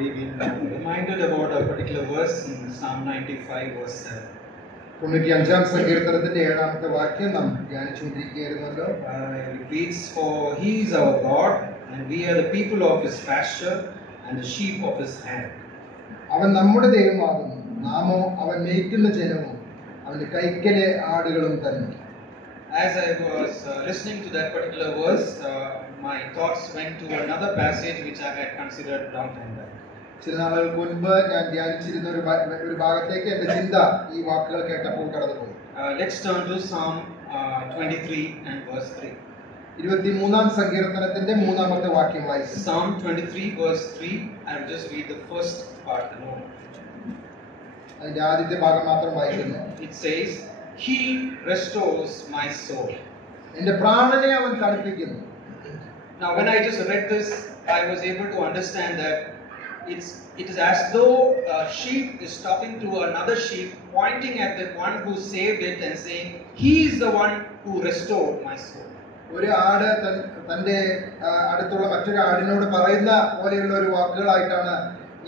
we've been reminded about a particular verse in Psalm 95 verse 7. 95-ാം സങ്കീർത്തനത്തിന്റെ 7-ാമത്തെ വാക്യം നാം ധ്യാനിച്ചുകൊണ്ടിരിക്കുകയായിരുന്നല്ലോ. It reads, "For He is our God, and we are the people of His pasture and the sheep of His hand." അവൻ നമ്മുടെ ദൈവമാകുന്നു, നാമോ അവൻ മേയ്ക്കുന്ന ജനവും അവന്റെ കൈക്കലെ ആടുകളും തന്നെ. As I was listening to that particular verse, my thoughts went to another passage which I had considered long time back. ചില നാളുകൾക്ക് മുൻപ് ഞാൻ ധ്യാനിച്ചിരുന്ന ഒരു ഭാഗത്തേക്ക് എന്റെ ചിന്ത ഈ വാക്കുകൾ കേട്ടപ്പോൾ കടന്നുപോയി. Let's turn to Psalm 23 and verse 3. 23-ാം സങ്കീർത്തനത്തിന്റെ 3-ാമത്തെ വാക്യം വായിക്കും. Psalm 23 verse 3. I will just read the first part alone. അതിന്റെ ആദ്യത്തെ ഭാഗം മാത്രം വായിക്കുന്നു. It says, "He restores my soul." എന്റെ പ്രാണനെ അവൻ തണുപ്പിക്കുന്നു. Now when I just read this, I was able to understand that it is as though a sheep is talking to another sheep, pointing at the one who saved it and saying, "He is the one who restored my soul." ഒരു ആട് തന്റെ അടുത്തുള്ള മറ്റൊരു ആടിനോട് പറയുന്ന പോലെയുള്ള ഒരു വാക്കുകളായിട്ടാണ്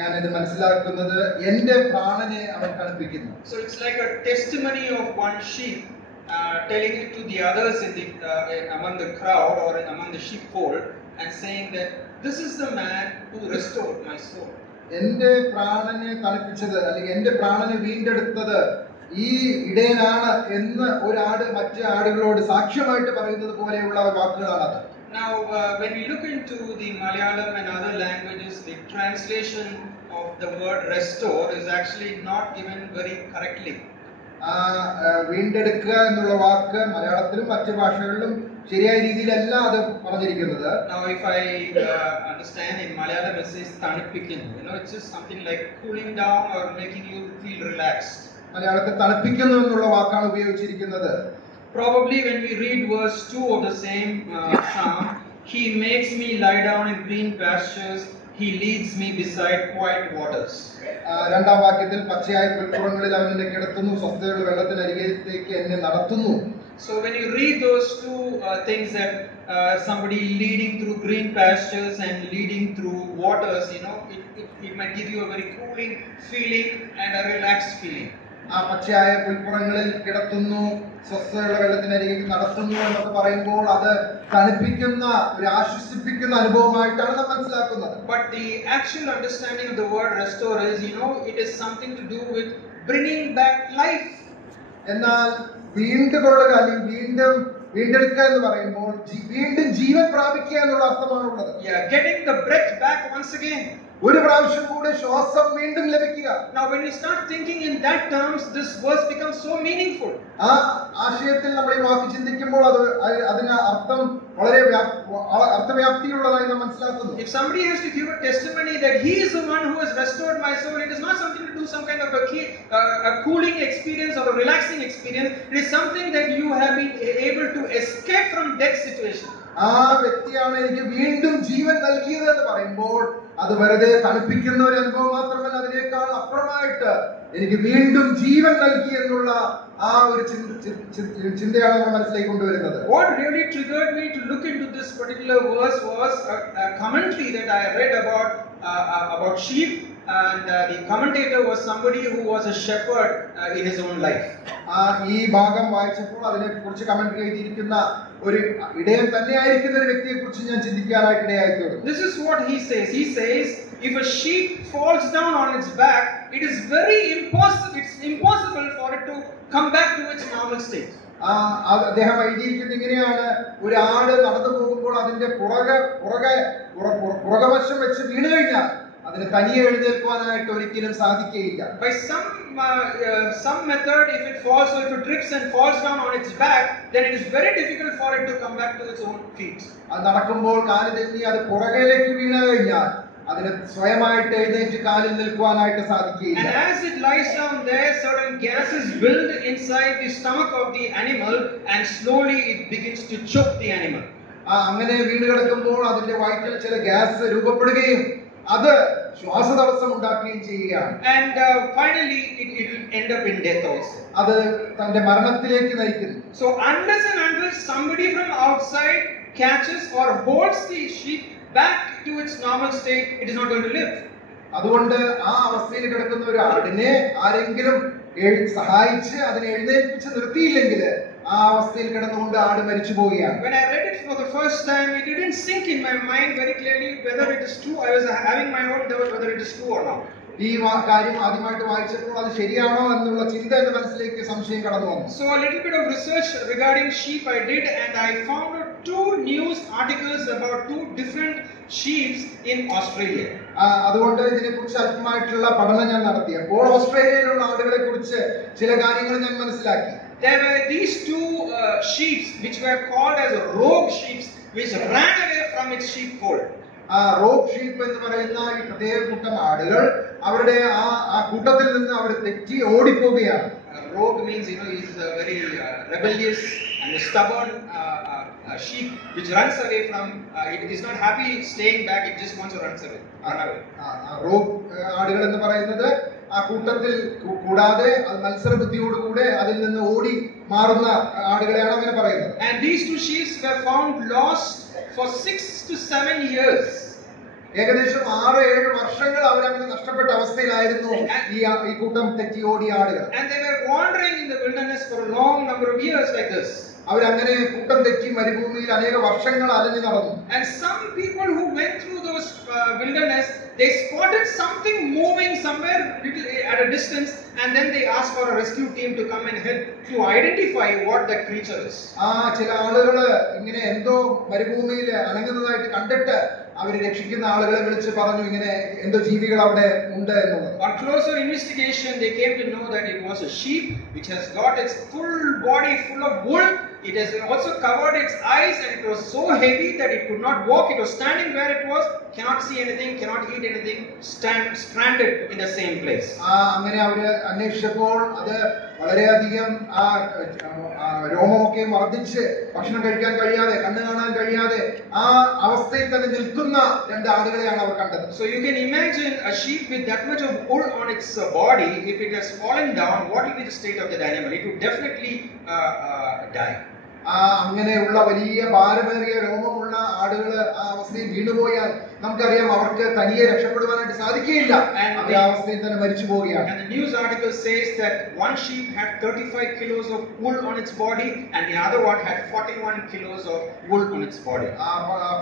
ഞാൻ ഇത് മനസ്സിലാക്കുന്നത്. എന്റെ പ്രാണനെ അവൻ തണുപ്പിക്കുന്നു. So it's like a testimony of one sheep telling it to the others in the among the crowd or among the sheepfold and saying that this is the man who restored my soul. എന്റെ പ്രാണനെ തണുപ്പിച്ചത് അല്ലെങ്കിൽ എന്റെ പ്രാണനെ വീണ്ടെടുത്തത് ഈ ഇടയനാണ് എന്ന് ഒരാട് മറ്റു ആടുകളോട് സാക്ഷ്യമായിട്ട് പറയുന്നത് പോലെയുള്ള വാക്കുകളാണത്. Now when we look into the Malayalam and other languages, the translation of the word restore is actually not given very correctly. വീണ്ടെടുക്കുക എന്നുള്ള വാക്ക് മലയാളത്തിലും മറ്റു ഭാഷകളിലും ശരിയായ രീതിയിലല്ല അത് പറഞ്ഞിരിക്കുന്നത്. Now if I understand, in Malayalam it says തണുപ്പിക്കുന്നു. It's just something like cooling down or making you feel relaxed. മലയാളത്തിൽ തണുപ്പിക്കുന്നു എന്നുള്ള വാക്കാണ് ഉപയോഗിച്ചിരിക്കുന്നത്. Probably when we read verse 2 of the same psalm, "He makes me lie down in green pastures, He leads me beside quiet waters." രണ്ടാം വാക്യത്തിൽ പച്ചയായ പുൽപ്പുറങ്ങളിൽ അവൻ എന്നെ കിടത്തുന്നു, സ്വസ്ഥതയുള്ള വെള്ളത്തിനരികത്തേക്ക് എന്നെ നടത്തുന്നു. So when you read those two things, that somebody leading through green pastures and leading through waters, it might give you a very cooling feeling and a relaxed feeling. ആ പച്ചയായ പുൽപ്പുറങ്ങളിൽ കിടത്തുന്നു, സ്വസ്ഥതയുള്ള വെള്ളത്തിനരികേക്ക് നടത്തുന്നു എന്നൊക്കെ പറയുമ്പോൾ അത് തണുപ്പിക്കുന്ന ഒരു ആശ്വസിപ്പിക്കുന്ന അനുഭവമായിട്ടാണ് നാം മനസ്സിലാക്കുന്നത്. But the actual understanding of the word restore is, it is something to do with bringing back life. എന്നാൽ വീണ്ടുകൊള്ളുക അല്ലെങ്കിൽ വീണ്ടെടുക്കുക എന്ന് പറയുമ്പോൾ വീണ്ടും ജീവൻ പ്രാപിക്കുക എന്നുള്ള അർത്ഥമാണുള്ളത്. Getting the breath back once again. ഒരു പ്രാവശ്യം കൂടെ ശ്വാസം വീണ്ടും ലഭിക്കുക. Now when we start thinking in that terms, this verse becomes so meaningful. ആ ആശയത്തിൽ നമ്മൾ ഈ വാക്ക് ചിന്തിക്കുമ്പോൾ അതിന് അർത്ഥം വളരെ അർത്ഥവ്യാപ്തിയുള്ളതായി നാം മനസ്സിലാക്കുന്നു. If somebody has to give a testimony that he is the one who has restored my soul, it is not something to do some kind of a cooling experience or a relaxing experience. It is something that you have been able to escape from death situation. ആ വ്യക്തിയാണ് എനിക്ക് വീണ്ടും ജീവൻ നൽകിയത് എന്ന് പറയുമ്പോൾ അത് വെറുതെ തണുപ്പിക്കുന്ന ഒരു അനുഭവം മാത്രമല്ല, അതിനേക്കാൾ അപ്പുറമായിട്ട് എനിക്ക് വീണ്ടും ജീവൻ നൽകി എന്നുള്ള ആ ഒരു ചിന്തയാണ് നമ്മൾ മനസ്സിലേക്ക് കൊണ്ടുവരുന്നത്. What really triggered me to look into this particular verse was a commentary that I read about sheep, and the commentator was somebody who was a shepherd in his own life. ഈ ഭാഗം വായിച്ചപ്പോൾ അതിനെ കുറിച്ച് കമന്ററി എഴുതിയിരിക്കുന്ന ഒരു ഇടയൻ തന്നെയായിരിക്കുന്ന ഒരു വ്യക്തിയെ കുറിച്ച് ഞാൻ ചിന്തിക്കാനായിട്ട് ഇടയായിട്ടുണ്ട്. This is what he says. He says, if a sheep falls down on its back, it is very impossible for it to come back to its normal state. അദ്ദേഹം എഴുതിയിരിക്കുന്നത് ഇങ്ങനെയാണ്: ഒരു ആട് നടന്നു പോകുമ്പോൾ അതിന്റെ പുറകവശം വെച്ച് വീണു കഴിഞ്ഞാൽ അതിന് തനിയെ എഴുന്നേൽക്കുവാനായിട്ട് ഒരിക്കലും സാധിക്കുകയില്ല. By some method, if it falls, or if it trips and falls down on its back, then it is very difficult for it to come back to its own feet. അത് നടക്കുമ്പോൾ കാല് തെന്നി അത് പുറകിലേക്ക് വീണു കഴിഞ്ഞാൽ അതിന് സ്വയമായിട്ട് എഴുന്നേറ്റ് കാലിൽ നിൽക്കുവാനായിട്ട് സാധിക്കുകയില്ല. And as it lies down there, certain gases build inside the stomach of the animal, and slowly it begins to choke the animal. അങ്ങനെ വീണ് കിടക്കുമ്പോൾ അതിന്റെ വയറ്റിൽ ചില ഗ്യാസ് രൂപപ്പെടുകയും അത് ശ്വാസതടസ്സം ഉണ്ടാക്കുകയും ചെയ്യുകയാണ്. And finally it will end up in death also. അത് തന്റെ മരണത്തിലേക്ക് നയിക്കുന്നു. So unless and until somebody from outside catches or holds the sheep back to its normal state, it is not going to live. അതുകൊണ്ട് ആ അവസ്ഥയിൽ കിടക്കുന്ന ഒരു ആടിനെ ആരെങ്കിലും സഹായിച്ച് അതിനെ എഴുന്നേൽപ്പിച്ച് നിർത്തിയില്ലെങ്കിൽ ആ അവസ്ഥയിൽ കിടന്നുകൊണ്ട് ആട് മരിച്ചു പോവുകയാണ്. When I read it for the first time, it didn't sink in my mind very clearly whether it is true. I was having my own doubt whether it is true or not. ഈ കാര്യം ആദ്യമായിട്ട് വായിച്ചപ്പോൾ അത് ശരിയാണോ എന്നുള്ള ചിന്ത എന്റെ മനസ്സിലേക്ക് സംശയം കടന്നു വന്നു. So a little bit of research regarding sheep I did, and I found out 2 news articles about 2 different sheep in Australia. അതുകൊണ്ട് ഇതിനെക്കുറിച്ച് അല്പമായിട്ടുള്ള പഠനം ഞാൻ നടത്തിയപ്പോൾ ഓസ്ട്രേലിയയിലുള്ള ആടുകളെ കുറിച്ച് ചില കാര്യങ്ങൾ ഞാൻ മനസ്സിലാക്കി. There were these 2 sheep which were called as rogue sheep, which ran away from its sheepfold. Rogue sheep എന്ന് പറയുന്ന ഈ പ്രത്യേക കൂട്ടം ആടുകൾ അവരുടെ ആ കൂട്ടത്തിൽ നിന്ന് അവർ തെറ്റി ഓടിപ്പോവുകയാണ്. Rogue means, he is very rebellious and stubborn sheep which runs away from. It is not happy staying back. It just wants to run away. Rogue ആടുകൾ എന്ന് പറയുന്നത് ആ കൂട്ടത്തിൽ കൂടാതെ അത് മത്സരബുദ്ധിയോടുകൂടെ അതിൽ നിന്ന് ഓടി മാറുന്ന ആടുകളെയാണ് അങ്ങനെ പറയുന്നത്. And these 2 sheep were found lost for 6 to 7 years. ഏകദേശം 6-7 വർഷങ്ങൾ അവരങ്ങനെ നഷ്ടപ്പെട്ട അവസ്ഥയിലായിരുന്നു ഈ കൂട്ടം തെറ്റി ഓടിയ ആടുകൾ. And they were wandering in the wilderness for a long number of years like this. അവരങ്ങനെ കൂട്ടം തെറ്റി മരുഭൂമിയിൽ അനേക വർഷങ്ങൾ അലഞ്ഞു നടന്നു. And some people who went through those wilderness, they spotted something moving somewhere at a distance, and then they asked for a rescue team to come and help to identify what that creature is. ചില ആളുകൾ ഇങ്ങനെ എന്തോ മരുഭൂമിയിൽ അനങ്ങുന്നതായിട്ട് കണ്ടിട്ട് അവരെ രക്ഷിക്കുന്ന ആളുകളെ വിളിച്ച് പറഞ്ഞു ഇങ്ങനെ എന്തോ ജീവികൾ അവിടെ ഉണ്ട് എന്നുള്ളത്. On closer investigation, they came to know that it was a sheep which has got its full body full of wool. It has also covered its eyes, and it was so heavy that it could not walk. It was standing where it was, cannot see anything, cannot eat anything, stranded in the same place. അങ്ങനെ അവര് അന്വേഷിച്ചപ്പോൾ അത് വളരെയധികം രോമമൊക്കെ മർദ്ദിച്ച് ഭക്ഷണം കഴിക്കാൻ കഴിയാതെ കണ്ണു കാണാൻ കഴിയാതെ ആ അവസ്ഥയിൽ തന്നെ നിൽക്കുന്ന 2 ആടുകളെയാണ് അവർ കണ്ടത്. So you can imagine a sheep with that much of wool on its body, if it has fallen down, what will be the state of that animal? It would definitely die. അങ്ങനെയുള്ള വലിയ ഭാരമേറിയ രോമമുള്ള ആടുകൾ ആ അവസ്ഥയിൽ വീണുപോയാൽ നമുക്കറിയാം അവർക്ക് തനിയെ രക്ഷപ്പെടുവാനായിട്ട് സാധിക്കുകയില്ല. അവർ ആ അവസ്ഥയിൽ തന്നെ മരിച്ചു പോവുകയാണ്. And the news article says that one sheep had 35 kilos of wool on its body, and the other one had 41 kilos of wool on its body. ആ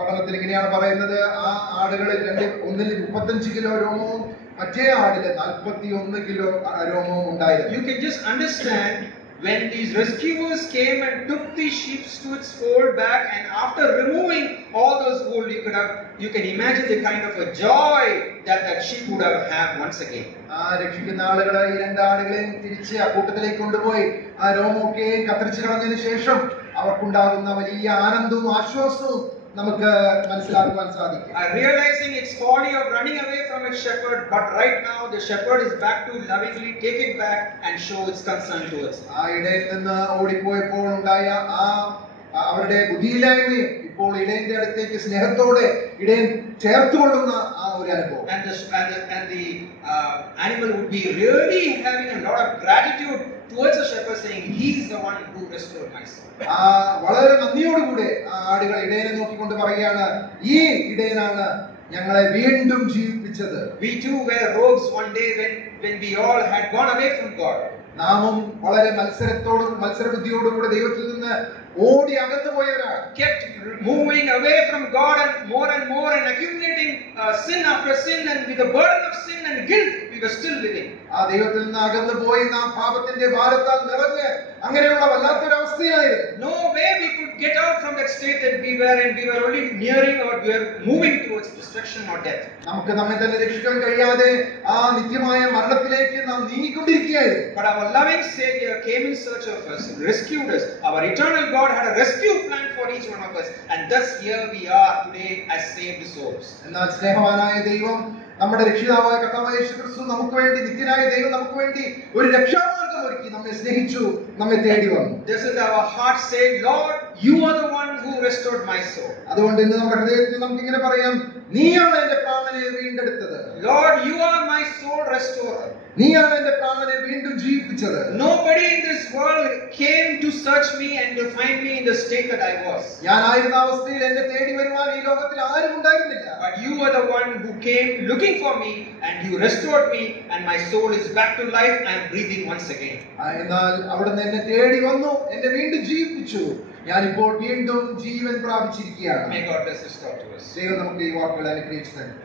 പഠനത്തിൽ ഇങ്ങനെയാണ് പറയുന്നത്, ആ ആടുകളിൽ ഒന്നിൽ 35 കിലോ രോമവും മറ്റേ ആടില് 41 കിലോ രോമവും ഉണ്ടായിരുന്നു. You can just understand when these rescuers came and took these sheep to its fold back, and after removing all those wool, you can imagine the kind of a joy that sheep would have had once again. രക്ഷിക്കുന്ന ആളുകളെ ഈ 2 ആടുകളെയും തിരിച്ച് ആ കൂട്ടത്തിലേക്ക് കൊണ്ടുപോയി ആ രോമമൊക്കെയും കത്തിരിച്ചു കളഞ്ഞതിന് ശേഷം അവർക്കുണ്ടാകുന്ന വലിയ ആനന്ദവും ആശ്വാസവും നമുക്ക് മനസ്സിലാക്കുവാൻ സാധിക്കും. Realizing its folly of running away from its shepherd, but right now the shepherd is back to lovingly take it back and show its concern towards it. ആ ഇടയിൽ നിന്ന് ഓടിപ്പോയപ്പോൾ ഉണ്ടായ അവരുടെ ബുദ്ധിയില്ലായ്മയും ഇപ്പോൾ ഇടയന്റെ അടുത്തേക്ക് സ്നേഹത്തോടെ ഇടയൻ ചേർത്തുകൊള്ളുന്ന ആ ഒരു അനുഭവം. And the animal would be really having a lot of gratitude towards the shepherd, saying he is the one who restored my soul. വളരെ നന്ദിയോടുകൂടെ ആ ആടുകൾ ഇടയനെ നോക്കിക്കൊണ്ട് പറയുകയാണ്, ഈ ഇടയനാണ് ഞങ്ങളെ വീണ്ടും ജീവിപ്പിച്ചത്. We too were rogues one day when we all had gone away from God. നാമും വളരെ മത്സരബുദ്ധിയോടുകൂടെ ദൈവത്തിൽ നിന്ന് ഓടി അകന്നു പോയവരാണ്. Kept moving away from God and more and accumulating sin after sin, and with the burden of sin and guilt we were still living. ആ ദൈവത്തിൽ നിന്ന് അകന്നു പോയി നാം പാപത്തിന്റെ ഭാരത്താൽ നിറഞ്ഞ് അങ്ങനെയുള്ള വല്ലാത്തൊരു അവസ്ഥയിലായിരുന്നു. No way we could get out from that state that we were in. We were only nearing, or we were moving towards destruction or death. നമുക്ക് നമ്മെ തന്നെ രക്ഷിക്കാൻ കഴിയാതെ ആ നിത്യമായ മരണത്തിലേക്ക് നാം നീങ്ങിക്കൊണ്ടിരിക്കുകയായിരുന്നു. But our loving Savior came in search of us, rescued us. Our eternal God had a rescue plan for each one of us, and thus here we are today as saved souls. എന്നാൽ സ്നേഹവാനായ ദൈവം, നമ്മുടെ രക്ഷിതാവായ കർത്താവായ യേശുക്രിസ്തു നമുക്ക് വേണ്ടി, നിത്യനായ ദൈവം നമുക്ക് വേണ്ടി ഒരു രക്ഷാമാർഗ്ഗം ഒരുക്കി നമ്മെ സ്നേഹിച്ചു, നമ്മെ തേടി വന്നു. This is our heart saying, Lord, you are the one who restored my soul. അതുകൊണ്ട് ഇന്ന് നമ്മുടെ ഹൃദയത്തിൽ നമുക്ക് ഇങ്ങനെ പറയാം, നീയാണ് എന്റെ പ്രാണനെ വീണ്ടെടുത്തത്. Lord, you are my soul restorer. നീയാണ് എന്റെ പ്രാണനെ വീണ്ടും ജീവിപ്പിച്ചത്. Nobody in this world came to search me and to find me in the state that I was. ഞാൻ ആയിരുന്ന അവസ്ഥയിൽ എന്നെ തേടി വരുവാൻ ഈ ലോകത്തിൽ ആരും ഉണ്ടായിരുന്നില്ല. But you were the one who came looking for me and you restored me and my soul is back to life. I am breathing once again. എന്നാൽ അവിടുന്ന് എന്നെ തേടി വന്നു, എന്നെ വീണ്ടും ജീവിപ്പിച്ചു. ഞാനിപ്പോൾ വീണ്ടും ജീവൻ പ്രാപിച്ചിരിക്കുകയാണ്. May God bless this talk to us. ദൈവം നമുക്ക് ഈ വാക്കുകൾ അനുഗ്രഹിച്ചു തരും.